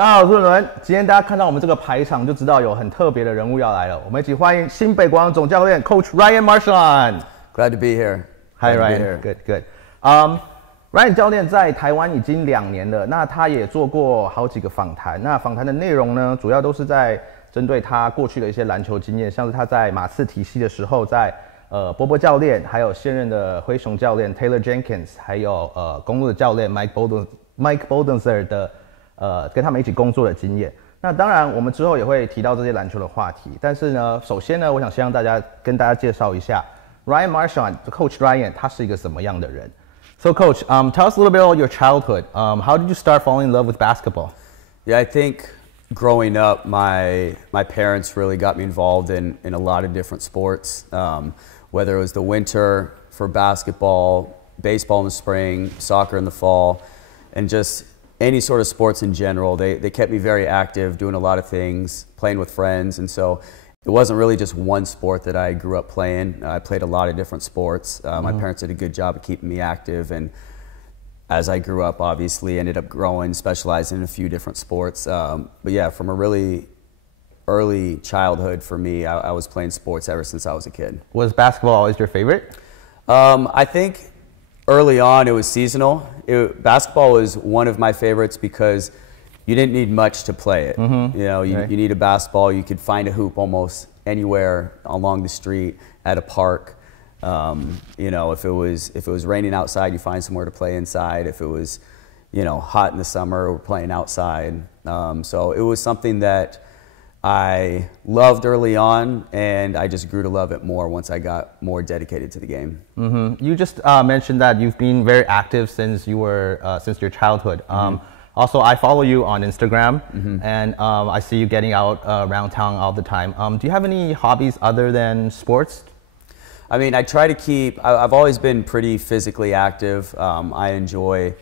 大家好，我是伦。今天大家看到我们这个排场，就知道有很特别的人物要来了。我们一起欢迎新北国王总教练 Coach Ryan Marchand。 Glad to be here. Hi Ryan. Good. Ryan 教练在台湾已经2年了，那他也做过好几个访谈。那访谈的内容呢，主要都是在针对他过去的一些篮球经验，像是他在马刺体系的时候，在波波教练，还有现任的灰熊教练 Taylor Jenkins， 还有公鹿的教练 Mike Budenholzer 的跟他们一起工作的经验。那当然，我们之后也会提到这些篮球的话题。但是呢，首先呢，我想先让跟大家介绍一下 Ryan Marchand Coach Ryan 他是一个什么样的人。So Coach, tell us a little bit about your childhood. How did you start falling in love with basketball? Yeah, I think growing up, my parents really got me involved in a lot of different sports. Whether it was the winter for basketball, baseball in the spring, soccer in the fall, and just any sort of sports in general. They kept me very active, doing a lot of things, playing with friends, and so it wasn't really just one sport that I grew up playing. I played a lot of different sports. My parents did a good job of keeping me active, and as I grew up, obviously ended up growing, specializing in a few different sports. But yeah, from a really early childhood for me, I was playing sports ever since I was a kid. Was basketball always your favorite? I think early on it was seasonal. Basketball was one of my favorites because you didn't need much to play it. You know, you need a basketball. You could find a hoop almost anywhere along the street, at a park. You know, if it was raining outside, you find somewhere to play inside. If it was, you know, hot in the summer, we're playing outside. So it was something that I loved early on, and I just grew to love it more once I got more dedicated to the game. You just mentioned that you've been very active since since your childhood. Also, I follow you on Instagram, and I see you getting out around town all the time. Do you have any hobbies other than sports? I mean, I try to keep. I've always been pretty physically active. I enjoy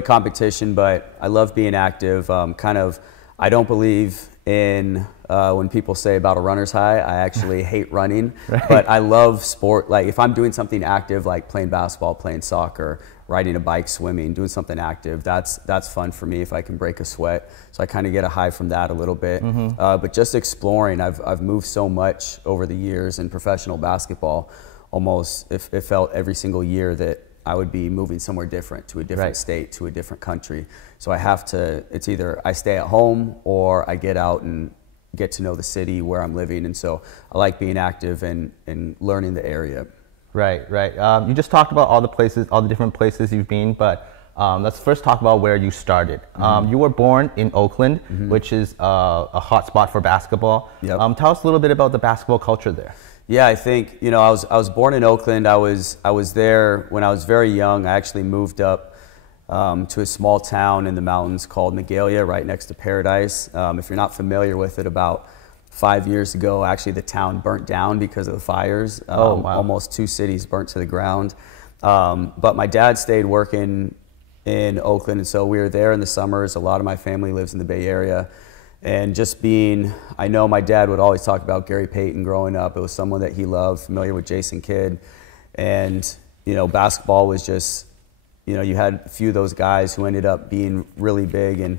competition, but I love being active. I don't believe in when people say about a runner's high. I actually hate running, but I love sport. Like if I'm doing something active, like playing basketball, playing soccer, riding a bike, swimming, doing something active, that's fun for me if I can break a sweat. So I kind of get a high from that a little bit. But just exploring, I've moved so much over the years in professional basketball. Almost it felt every single year that I would be moving somewhere different, to a different state, to a different country. So I have to, it's either I stay at home or I get out and get to know the city where I'm living. And so I like being active and learning the area. Right. You just talked about all the different places you've been, but let's first talk about where you started. You were born in Oakland, which is a hot spot for basketball. Tell us a little bit about the basketball culture there. Yeah, I think, you know, I was born in Oakland. I was there when I was very young. I actually moved up to a small town in the mountains called Magalia, right next to Paradise. If you're not familiar with it, about 5 years ago, actually the town burnt down because of the fires. Almost 2 cities burnt to the ground. But my dad stayed working in Oakland, and so we were there in the summers. A lot of my family lives in the Bay Area. And just I know my dad would always talk about Gary Payton growing up. It was someone that he loved, familiar with Jason Kidd. And, you know, basketball was just, you know, you had a few of those guys who ended up being really big. And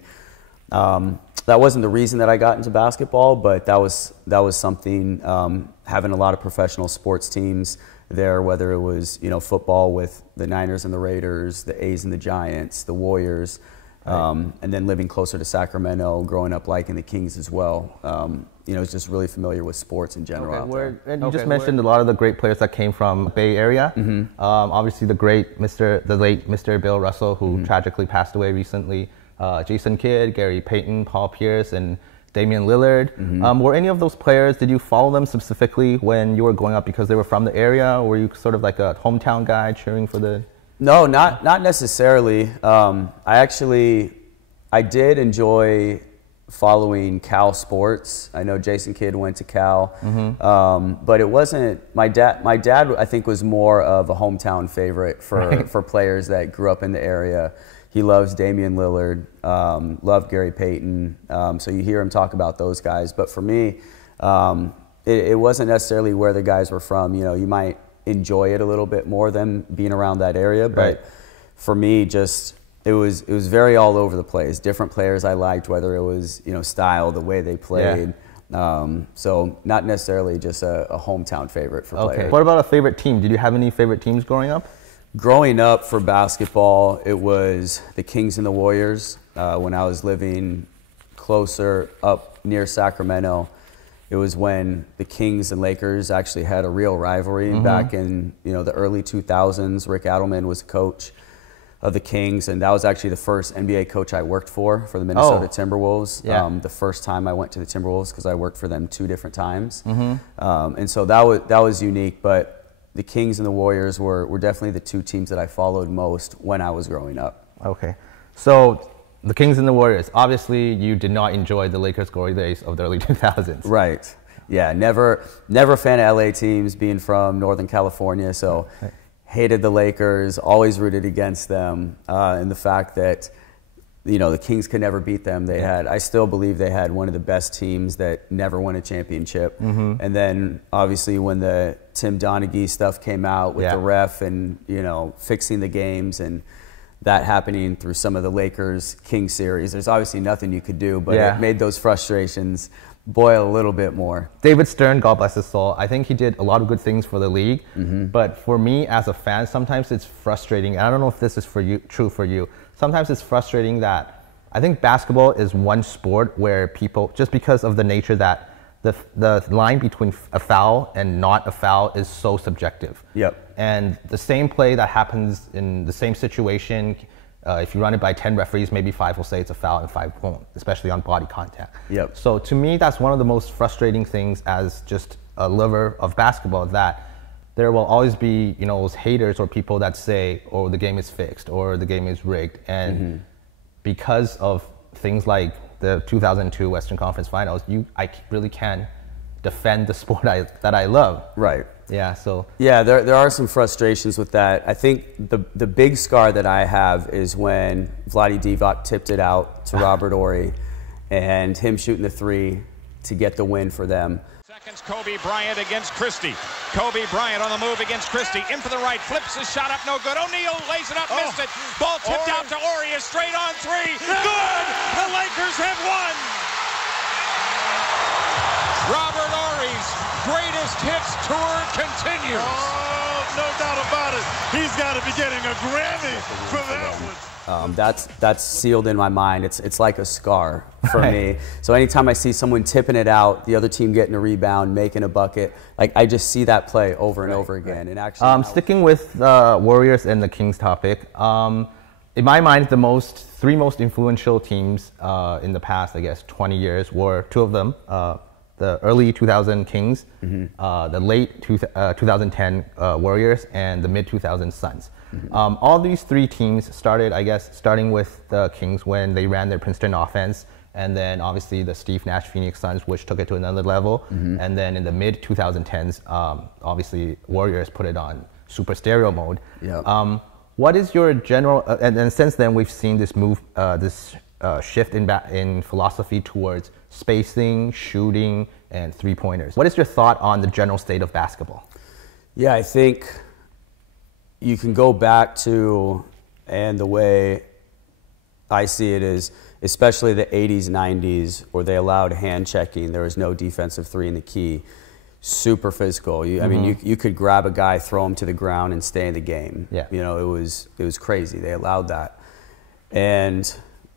that wasn't the reason that I got into basketball, but that was something, having a lot of professional sports teams there, whether it was, you know, football with the Niners and the Raiders, the A's and the Giants, the Warriors. And then living closer to Sacramento, growing up liking the Kings as well. You know, it's just really familiar with sports in general. And you just mentioned a lot of the great players that came from Bay Area. Obviously, the late Mr. Bill Russell, who tragically passed away recently. Jason Kidd, Gary Payton, Paul Pierce, and Damian Lillard. Were any of those players, did you follow them specifically when you were growing up because they were from the area? Or were you sort of like a hometown guy cheering for the... No, not necessarily. I did enjoy following Cal sports. I know Jason Kidd went to Cal, but it wasn't, my dad I think was more of a hometown favorite for players that grew up in the area. He loves Damian Lillard, loved Gary Payton, so you hear him talk about those guys. But for me, it wasn't necessarily where the guys were from. You know, you might enjoy it a little bit more than being around that area, but for me, just it was very all over the place. Different players I liked, whether it was, you know, style, the way they played. So not necessarily just a hometown favorite for players. What about a favorite team? Did you have any favorite teams growing up? Growing up for basketball, it was the Kings and the Warriors. When I was living closer up near Sacramento, it was when the Kings and Lakers actually had a real rivalry back in, you know, the early 2000s. Rick Adelman was coach of the Kings, and that was actually the first NBA coach I worked for the Minnesota Timberwolves. The first time I went to the Timberwolves, because I worked for them 2 different times. And so that was unique, but the Kings and the Warriors were definitely the 2 teams that I followed most when I was growing up. Okay, so the Kings and the Warriors, obviously you did not enjoy the Lakers' glory days of the early 2000s. Right. Yeah, never a fan of LA teams, being from Northern California, so hated the Lakers, always rooted against them, and the fact that, you know, the Kings could never beat them. I still believe they had one of the best teams that never won a championship. And then obviously when the Tim Donaghy stuff came out with the ref and, you know, fixing the games and that happening through some of the Lakers-Kings series, there's obviously nothing you could do, but it made those frustrations boil a little bit more. David Stern, God bless his soul, I think he did a lot of good things for the league, but for me as a fan, sometimes it's frustrating. I don't know if this is true for you. Sometimes it's frustrating that I think basketball is one sport where people, just because of the nature that the line between a foul and not a foul is so subjective. And the same play that happens in the same situation, if you run it by 10 referees, maybe 5 will say it's a foul and 5 won't, especially on body contact. So to me, that's one of the most frustrating things as just a lover of basketball, that there will always be, you know, those haters or people that say, oh, the game is fixed or the game is rigged. And because of things like the 2002 Western Conference Finals, I really can't defend the sport that I love. So there are some frustrations with that. I think the big scar that I have is when Vlade Divac tipped it out to Robert Horry and him shooting the 3 to get the win for them. Seconds, Kobe Bryant against Christie. Kobe Bryant on the move against Christie. In for the right, flips his shot up, no good. O'Neal lays it up, missed it. Ball tipped out to Horry, a straight on 3. Good! The Lakers have won! Robert Horry's greatest hits tour continues. Oh, no doubt about it. He's got to be getting a Grammy for that one. That's sealed in my mind. It's like a scar for me. So anytime I see someone tipping it out, the other team getting a rebound, making a bucket, like I just see that play over and over again. And actually, sticking with the Warriors and the Kings topic, in my mind, the 3 most influential teams in the past, I guess, 20 years were 2 of them. The early 2000 Kings, the late 2010 Warriors, and the mid-2000 Suns. All these 3 teams starting with the Kings when they ran their Princeton offense, and then obviously the Steve Nash Phoenix Suns, which took it to another level. And then in the mid-2010s, obviously Warriors put it on super stereo mode. What is your general, and since then we've seen this move, shift in philosophy towards spacing, shooting, and 3-pointers. What is your thought on the general state of basketball? I think you can go back to, and the way I see it is, especially the 80s, 90s, where they allowed hand checking. There was no defensive 3 in the key. Super physical. I mean, you could grab a guy, throw him to the ground, and stay in the game. You know, it was crazy. They allowed that. And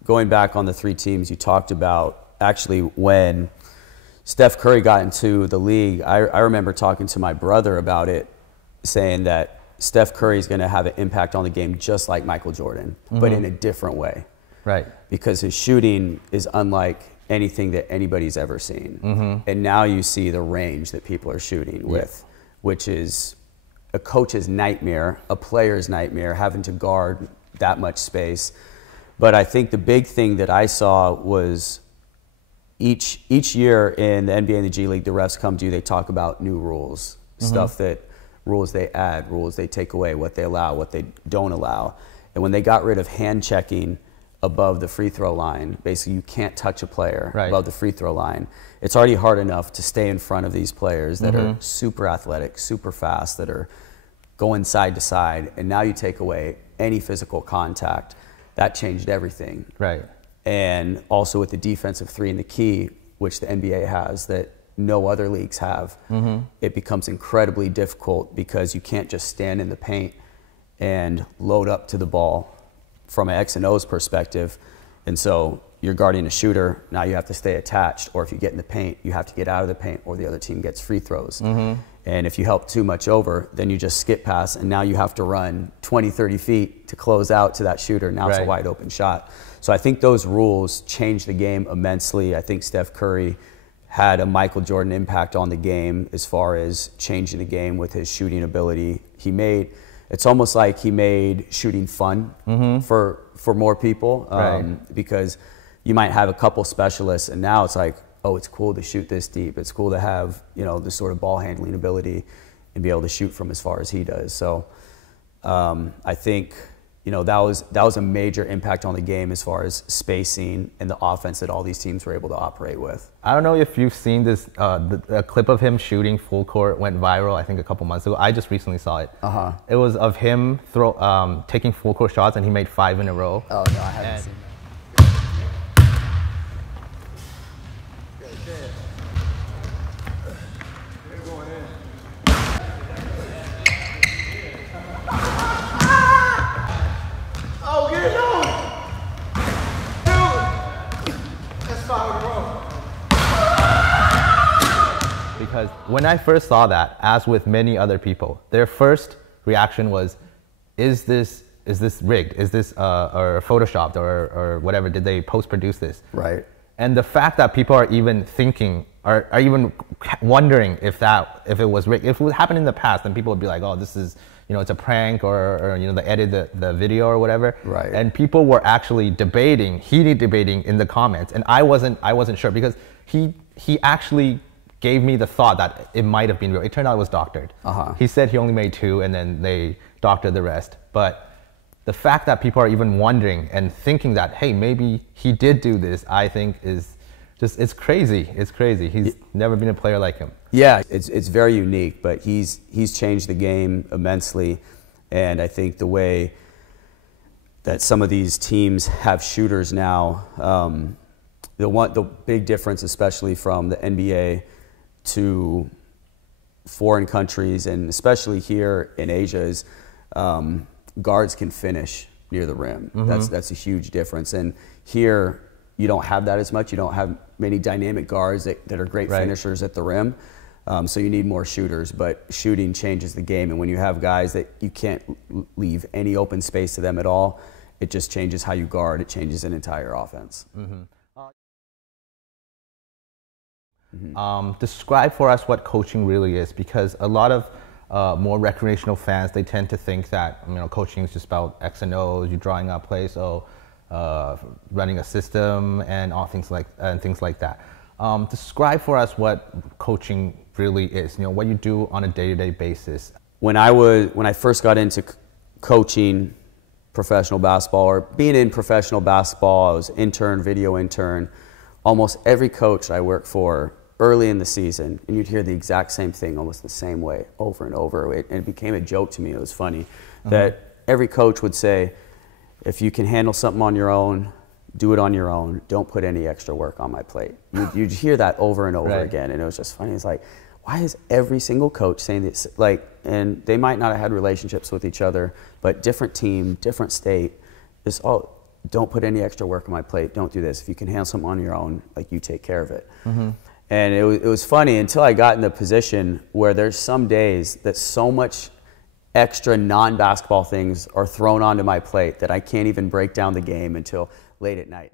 going back on the 3 teams you talked about, actually when Steph Curry got into the league, I remember talking to my brother about it, saying that Steph Curry is going to have an impact on the game just like Michael Jordan, but in a different way. Because his shooting is unlike anything that anybody's ever seen. And now you see the range that people are shooting with, which is a coach's nightmare, a player's nightmare, having to guard that much space. But I think the big thing that I saw was each year in the NBA and the G League, the refs come to you, they talk about new rules, rules they add, rules they take away, what they allow, what they don't allow. And when they got rid of hand checking above the free throw line, basically you can't touch a player above the free throw line. It's already hard enough to stay in front of these players that are super athletic, super fast, that are going side to side, and now you take away any physical contact. that changed everything. Right. And also with the defensive three in the key, which the NBA has that no other leagues have, it becomes incredibly difficult because you can't just stand in the paint and load up to the ball from an X and O's perspective. And so you're guarding a shooter, now you have to stay attached, or if you get in the paint, you have to get out of the paint or the other team gets free throws. And if you help too much over, then you just skip pass and now you have to run 20, 30 feet to close out to that shooter. Now it's a wide open shot. So I think those rules changed the game immensely. I think Steph Curry had a Michael Jordan impact on the game as far as changing the game with his shooting ability. It's almost like he made shooting fun for more people, because you might have a couple specialists and now it's like, oh, it's cool to shoot this deep. It's cool to have, this sort of ball handling ability and be able to shoot from as far as he does. So I think, that was a major impact on the game as far as spacing and the offense that all these teams were able to operate with. I don't know if you've seen this, a clip of him shooting full court went viral, I think a couple months ago. I just recently saw it. It was of him taking full court shots and he made 5 in a row. Oh, no, I haven't seen that. Because when I first saw that, as with many other people, their first reaction was, is this rigged? Is this or photoshopped or whatever? Did they post-produce this? Right. And the fact that people are even thinking, are even wondering if it was rigged. If it happened in the past, then people would be like, oh, this is, it's a prank, or they edit the video or whatever. Right. And people were actually heated debating in the comments, and I wasn't sure because he actually gave me the thought that it might have been real. It turned out it was doctored. He said he only made 2 and then they doctored the rest. But the fact that people are even wondering and thinking that, hey, maybe he did do this, I think is just, it's crazy. It's crazy. He's never been a player like him. Yeah, it's very unique, but he's changed the game immensely. And I think the way that some of these teams have shooters now, the big difference, especially from the NBA to foreign countries, and especially here in Asia, is guards can finish near the rim. That's a huge difference. And here, you don't have that as much. You don't have many dynamic guards that are great finishers at the rim. So you need more shooters, but shooting changes the game. And when you have guys that you can't leave any open space to them at all, it just changes how you guard. It changes an entire offense. Describe for us what coaching really is, because a lot of more recreational fans, they tend to think that coaching is just about X and O's, you drawing up plays, running a system, and things like that. Describe for us what coaching really is. What you do on a day-to-day basis. When I first got into coaching professional basketball, or being in professional basketball, I was video intern. Almost every coach I worked for early in the season, and you'd hear the exact same thing almost the same way over and over. And it became a joke to me. It was funny that every coach would say, if you can handle something on your own, do it on your own. Don't put any extra work on my plate. You'd hear that over and over again, and it was just funny. It's like, why is every single coach saying this? And they might not have had relationships with each other, but different team, different state. It's all, don't put any extra work on my plate. Don't do this. If you can handle something on your own, you take care of it. And it was funny until I got in the position where there's some days that so much extra non-basketball things are thrown onto my plate that I can't even break down the game until late at night.